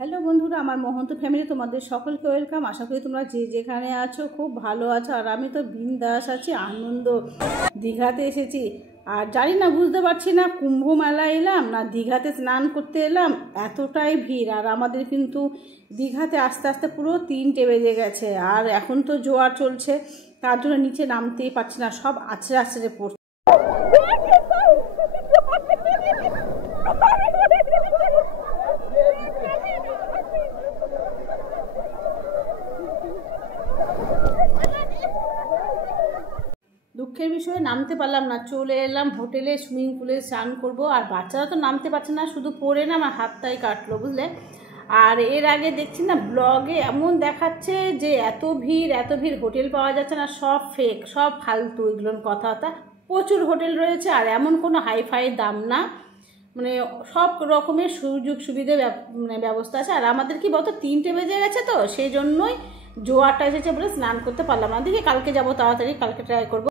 Hello বন্ধুরা, আমার Mahanta family তোমাদের সকলকে ওয়েলকাম। আশা করি তোমরা যে যেখানে আছো খুব ভালো আছো। আর আমি তো বিন্দাস আছি, আনন্দ। দীঘাতে এসেছি আর জানি না, বুঝতে পারছি না কুম্ভ মেলা এলাম না দীঘাতে স্নান করতে এলাম। এতটাই ভিড়। আর আমাদের কিন্তু দীঘাতে আস্তে আস্তে পুরো 3টে বেজে গেছে। আর এখন তো জোয়ার চলছে, তার জন্য নিচে নামতেই পারছি না, সব আছড়ে আছড়ে পড়ছে। দুঃখের বিষয়ে নামতে পারলাম না, চলে এলাম হোটেলে সুইমিং পুলে স্নান করব। আর বাচ্চারা তো নামতে পারছে না, শুধু পড়ে না আমার হাতটাই কাটলো, বুঝলে। আর এর আগে দেখছি না ব্লগে এমন দেখাচ্ছে যে এত ভিড়, হোটেল পাওয়া যাচ্ছে না, সব ফেক, সব ফালতু এগুলোর কথাবার্তা। প্রচুর হোটেল রয়েছে আর এমন কোনো হাইফাই দাম না, মানে সব রকমের সুযোগ সুবিধে ব্যবস্থা আছে। আর আমাদের কি বলতো 3টে বেজে গেছে, তো সেই জন্যই জোয়ারটা এসেছে বলে স্নান করতে পারলাম না। দেখি কালকে যাবো তাড়াতাড়ি, কালকে ট্রাই করবো।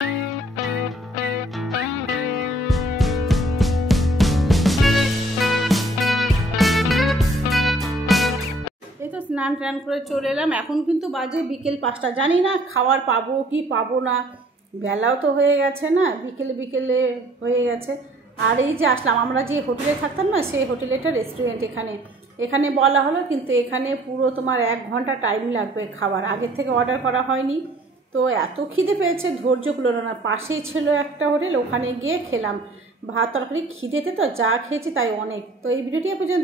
এই তো স্নান টান করে চলে এলাম। এখন কিন্তু বাজে বিকেল 5টা। জানি না খাবার পাবো কি পাবো না, বেলাও তো হয়ে গেছে না, বিকেলে হয়ে গেছে। আর এই যে আসলাম, আমরা যে হোটেলে থাকতাম না, সেই হোটেলে একটা রেস্টুরেন্ট এখানে বলা হলো, কিন্তু এখানে পুরো তোমার 1 ঘন্টা টাইম লাগবে খাবার, আগের থেকে অর্ডার করা হয়নি। তো এত খিদে পেয়েছে, ধৈর্য কুলোলো না। পাশেই ছিল একটা হোটেল, ওখানে গিয়ে খেলাম ভাত তরকারি। খিদেতে তো যা খেয়েছি তাই অনেক। তো এই ভিডিওটি পর্যন্ত।